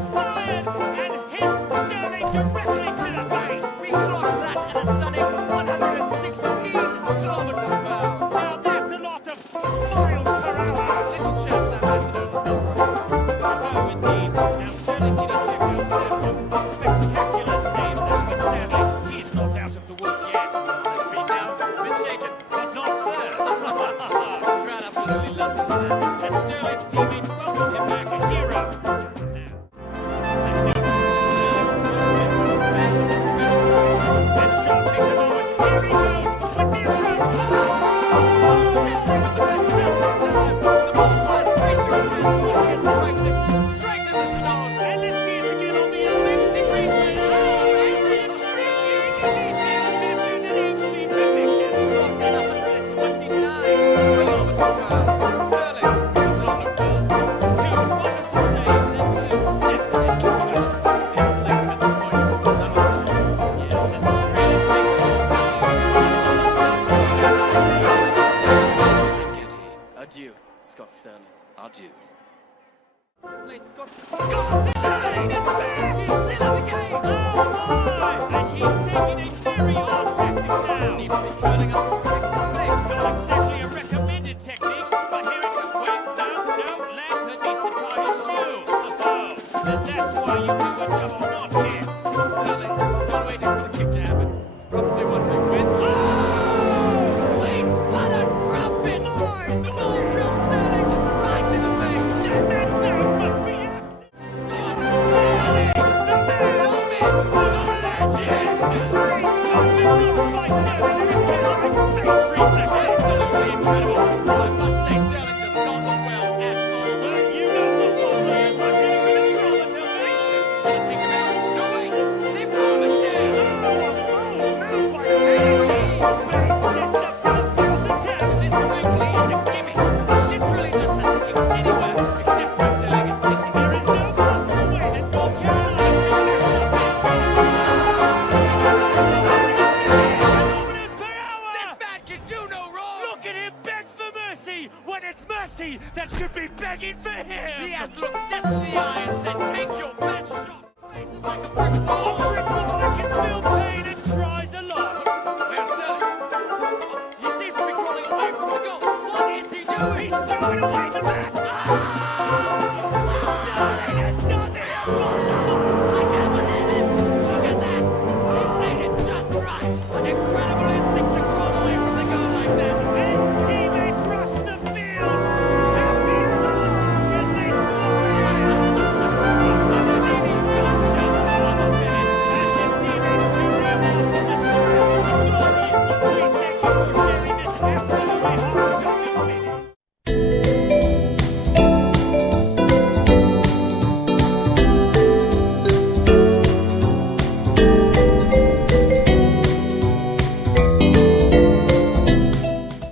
fired and hit Sterling directly to the face. We clocked that at a stunning 116 kilometers per hour. Now that's a lot of miles per hour. Little chance that listeners. Oh, indeed. Now Sterling did check out there from spectacular save there, but sadly he's not out of the woods yet. Let's speak now. Bit shaken. But not stirred. This crowd absolutely loves this man. And Sterling's teammates welcome him back a hero. Adieu, Scott Sterling. Adieu. Scott Sterling is back! He's still in the game! Oh my! And he's taking a very odd tactic now. Seems to be curling up to practice this. Not exactly a recommended technique, but here it comes. Wait, no, Lampard needs to tie his shoe. Oh, and that's why you do a double knot, kids. Sterling still waiting for the kick to happen. He's probably wondering when. Sleep! What a trumpet! The ball drills Sterling right in the face. That man's nose must be absent. Scott Sterling! The man! The legend! Absolutely incredible. I must say Sterling does not look well at all. You don't look all players like anything at all, tell me. Gonna take him out. No, wait! They blow the chair! Move by the This frankly is a gimme. Literally just has to kick anywhere except where Sterling is sitting. There is no possible way that North Carolina kilometers per hour. This man can do no wrong! Look at him beg for mercy when it's mercy that should be begging for him. He has looked death in the eye